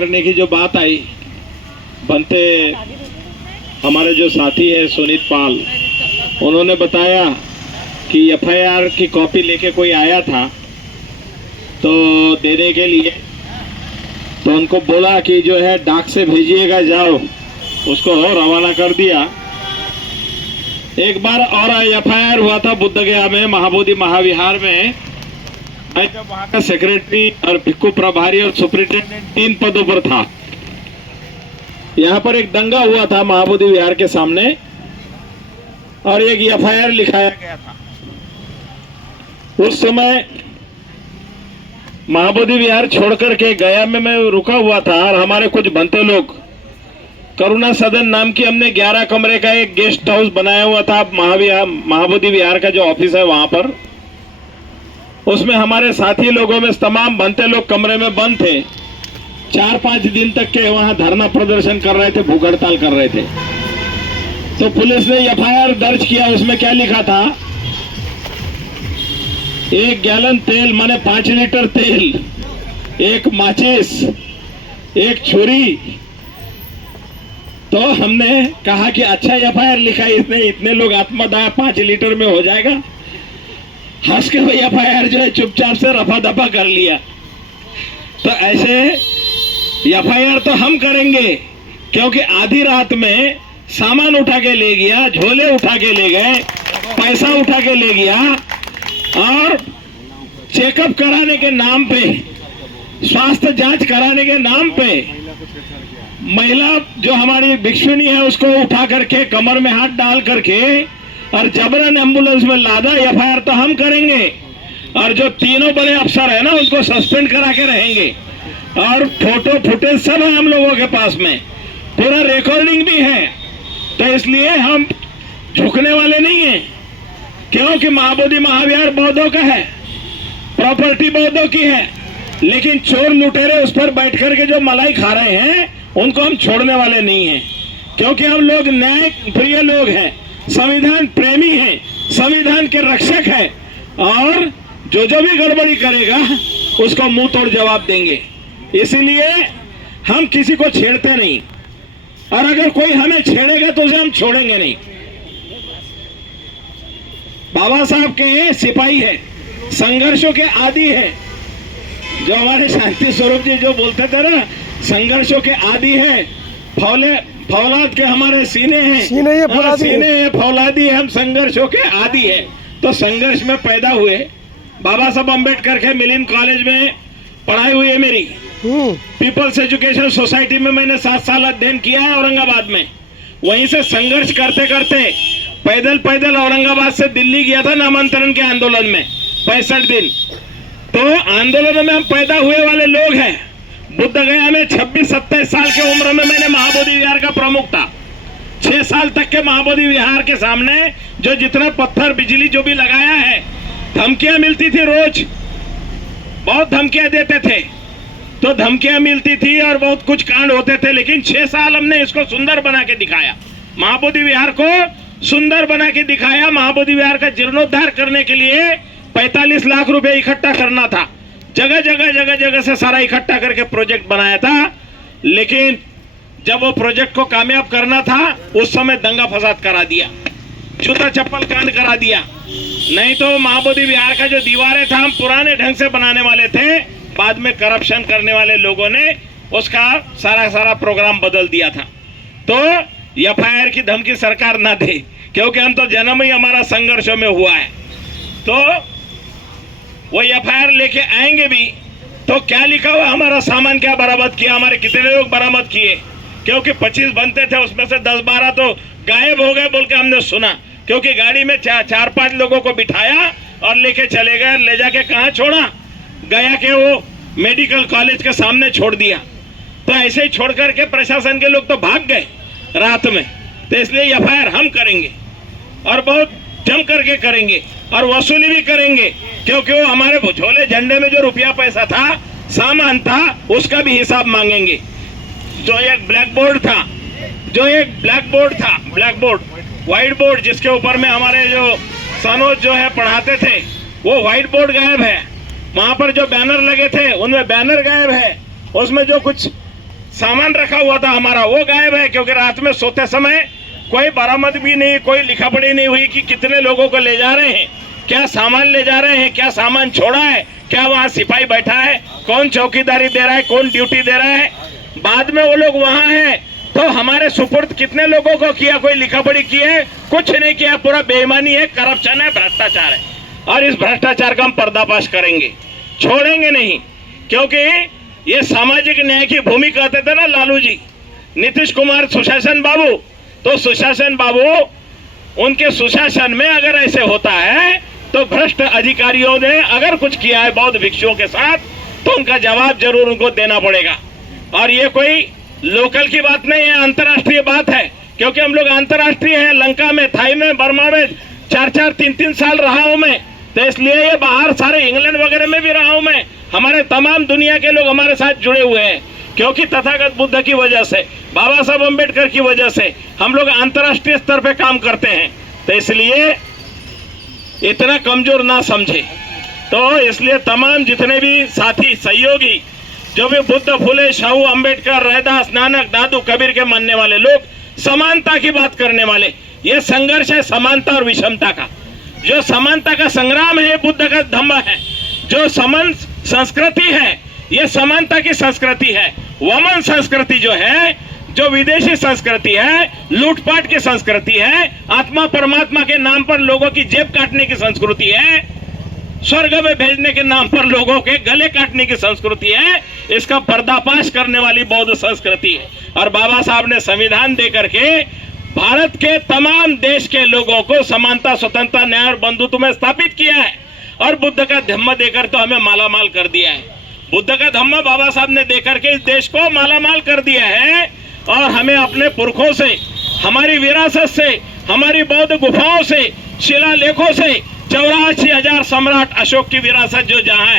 करने की जो बात आई, बनते हमारे जो साथी है सुनीत पाल, उन्होंने बताया कि एफआईआर की कॉपी लेके कोई आया था तो देने के लिए, तो उनको बोला कि जो है डाक से भेजिएगा, जाओ, उसको रवाना कर दिया। एक बार और एफआईआर हुआ था बुद्धगया में, महाबोधि महाविहार में। मैं जब वहाँ का सेक्रेटरी और भिक्खु प्रभारी और सुप्रिंटेंडेंट 3 पदों पर था, यहाँ पर एक दंगा हुआ था महाबोधि विहार के सामने और एक एफआईआर लिखाया गया था। उस समय महाबोधि विहार छोड़कर के गया में मैं रुका हुआ था और हमारे कुछ बनते लोग, करुणा सदन नाम की हमने 11 कमरे का एक गेस्ट हाउस बनाया हुआ था महाबोधि विहार का जो ऑफिस है वहां पर। उसमें हमारे साथी लोगों में तमाम बनते लोग कमरे में बंद थे। 4-5 दिन तक के वहां धरना प्रदर्शन कर रहे थे, भूख हड़ताल कर रहे थे। तो पुलिस ने एफआईआर दर्ज किया। उसमें क्या लिखा था, 1 गैलन तेल माने 5 लीटर तेल, 1 माचिस, 1 छुरी। तो हमने कहा कि अच्छा एफआईआर लिखा है इसने, इतने लोग आत्मदाह 5 लीटर में हो जाएगा। हंस के भाई एफआईआर जो है चुपचाप से रफा दफा कर लिया। तो ऐसे एफआईआर तो हम करेंगे, क्योंकि आधी रात में सामान उठा के ले गया, झोले उठा के ले गए, पैसा उठा के ले गया और चेकअप कराने के नाम पे, स्वास्थ्य जांच कराने के नाम पे महिला जो हमारी भिक्षुनी है उसको उठा करके कमर में हाथ डाल करके और जबरन एम्बुलेंस में लादा। एफआईआर तो हम करेंगे और जो 3 बड़े अफसर है ना उसको सस्पेंड करा के रहेंगे। और फोटो फुटेज सब है हम लोगों के पास में, पूरा रिकॉर्डिंग भी है। तो इसलिए हम झुकने वाले नहीं हैं, क्योंकि महाबोधि महाविहार बौद्धों का है, प्रॉपर्टी बौद्धों की है। लेकिन चोर लुटेरे उस पर बैठ करके जो मलाई खा रहे हैं उनको हम छोड़ने वाले नहीं हैं, क्योंकि हम लोग न्याय प्रिय लोग हैं, संविधान प्रेमी हैं, संविधान के रक्षक हैं और जो भी गड़बड़ी करेगा उसको मुंह तोड़ जवाब देंगे। इसीलिए हम किसी को छेड़ते नहीं और अगर कोई हमें छेड़ेगा तो उसे हम छोड़ेंगे नहीं। बाबा साहब के सिपाही है, संघर्षों के आदी है। जो हमारे शांति स्वरूप जी जो बोलते थे ना, संघर्षों के आदी है, फौलाद के हमारे सीने हैं, सीने हैं, फौलादी है, हम संघर्षों के आदी है। तो संघर्ष में पैदा हुए। बाबा साहब अम्बेडकर के मिलिंद कॉलेज में पढ़ाई हुई है मेरी। पीपल्स एजुकेशन सोसाइटी में मैंने 7 साल अध्ययन किया है औरंगाबाद में। वहीं से संघर्ष करते करते पैदल औरंगाबाद से दिल्ली गया था नामांतरण के आंदोलन में 65 दिन। तो आंदोलन में हम पैदा हुए वाले लोग हैं। बुद्धगया में 26-27 साल की उम्र में मैंने महाबोधि विहार का प्रमुख था। 6 साल तक के महाबोधि विहार के सामने जो जितना पत्थर बिजली जो भी लगाया है, धमकियां मिलती थी, रोज बहुत धमकियां देते थे। तो धमकियां मिलती थी और बहुत कुछ कांड होते थे, लेकिन 6 साल हमने इसको सुंदर बना के दिखाया, महाबोधि विहार को सुंदर बना के दिखाया। महाबोधि विहार का जीर्णोद्धार करने के लिए 45 लाख रुपए इकट्ठा करना था। जगह से सारा इकट्ठा करके प्रोजेक्ट बनाया था। लेकिन जब वो प्रोजेक्ट को कामयाब करना था उस समय दंगा फसाद करा दिया, जूता चप्पल कांड करा दिया। नहीं तो महाबोधि विहार का जो दीवारें था हम पुराने ढंग से बनाने वाले थे, बाद में करप्शन करने वाले लोगों ने उसका सारा प्रोग्राम बदल दिया था। तो एफआईआर की धमकी सरकार ना दे, क्योंकि हम तो जन्म ही हमारा संघर्षों में हुआ है। तो वो एफआईआर लेके आएंगे भी तो क्या लिखा हुआ, हमारा सामान क्या बरामद किया, हमारे कितने लोग बरामद किए, क्योंकि 25 बनते थे उसमें से 10-12 तो गायब हो गए बोल के हमने सुना। क्योंकि गाड़ी में 4-5 लोगों को बिठाया और लेके चले गए। ले जाके कहाँ छोड़ा, गया के वो मेडिकल कॉलेज के सामने छोड़ दिया। तो ऐसे ही छोड़ करके प्रशासन के लोग तो भाग गए रात में। तो इसलिए एफआईआर हम करेंगे और बहुत जम करके करेंगे और वसूली भी करेंगे, क्योंकि वो हमारे झोले झंडे में जो रुपया पैसा था, सामान था, उसका भी हिसाब मांगेंगे। जो एक ब्लैक बोर्ड था, व्हाइट बोर्ड जिसके ऊपर में हमारे जो सनोज जो है पढ़ाते थे, वो व्हाइट बोर्ड गायब है। वहां पर जो बैनर लगे थे उनमें बैनर गायब है। उसमें जो कुछ सामान रखा हुआ था हमारा, वो गायब है, क्योंकि रात में सोते समय कोई बरामद भी नहीं, कोई लिखा पढ़ी नहीं हुई कि कितने लोगों को ले जा रहे हैं, क्या सामान ले जा रहे हैं, क्या सामान छोड़ा है, क्या वहाँ सिपाही बैठा है, कौन चौकीदारी दे रहा है, कौन ड्यूटी दे रहा है। बाद में वो लोग वहाँ हैं तो हमारे सुपुर्द कितने लोगों को किया, कोई लिखा पढ़ी की है, कुछ नहीं किया, पूरा बेईमानी है, करप्शन है, भ्रष्टाचार है। और इस भ्रष्टाचार का हम पर्दाफाश करेंगे, छोड़ेंगे नहीं, क्योंकि ये सामाजिक न्याय की भूमि कहते थे ना लालू जी, नीतीश कुमार सुशासन बाबू, तो सुशासन बाबू उनके सुशासन में अगर ऐसे होता है तो भ्रष्ट अधिकारियों ने अगर कुछ किया है बौद्ध भिक्षुओं के साथ तो उनका जवाब जरूर उनको देना पड़ेगा। और ये कोई लोकल की बात नहीं है, अंतर्राष्ट्रीय बात है, क्योंकि हम लोग अंतर्राष्ट्रीय हैं। लंका में, थाई में, बर्मा में 4-4, 3-3 साल रहा हूं मैं, तो इसलिए ये बाहर सारे इंग्लैंड वगैरह में भी रहा हूं मैं। हमारे तमाम दुनिया के लोग हमारे साथ जुड़े हुए हैं, क्योंकि तथागत बुद्ध की वजह से, बाबा साहब अम्बेडकर की वजह से हम लोग अंतर्राष्ट्रीय स्तर पे काम करते हैं। तो इसलिए इतना कमजोर ना समझे। तो इसलिए तमाम जितने भी साथी सहयोगी, जो भी बुद्ध, फुले, शाहू, अम्बेडकर, रैदास, नानक, दादू, कबीर के मानने वाले लोग, समानता की बात करने वाले, ये संघर्ष है समानता और विषमता का। जो समानता का संग्राम है बुद्ध का धम्म है, जो समान संस्कृति है ये समानता की संस्कृति है। वमन संस्कृति जो है, जो विदेशी संस्कृति है, लूटपाट की संस्कृति है, आत्मा परमात्मा के नाम पर लोगों की जेब काटने की संस्कृति है, स्वर्ग में भेजने के नाम पर लोगों के गले काटने की संस्कृति है। इसका पर्दाफाश करने वाली बौद्ध संस्कृति है। और बाबा साहब ने संविधान दे करके भारत के तमाम देश के लोगों को समानता, स्वतंत्रता, न्याय और बंधुत्व में स्थापित किया है। और बुद्ध का धम्म देकर तो हमें मालामाल कर दिया है। बुद्ध का धम्म बाबा साहब ने देकर के इस देश को मालामाल कर दिया है। और हमें अपने पुरखों से, हमारी विरासत से, हमारी बौद्ध गुफाओं से, शिलालेखों से, 84,000 सम्राट अशोक की विरासत जो जहां है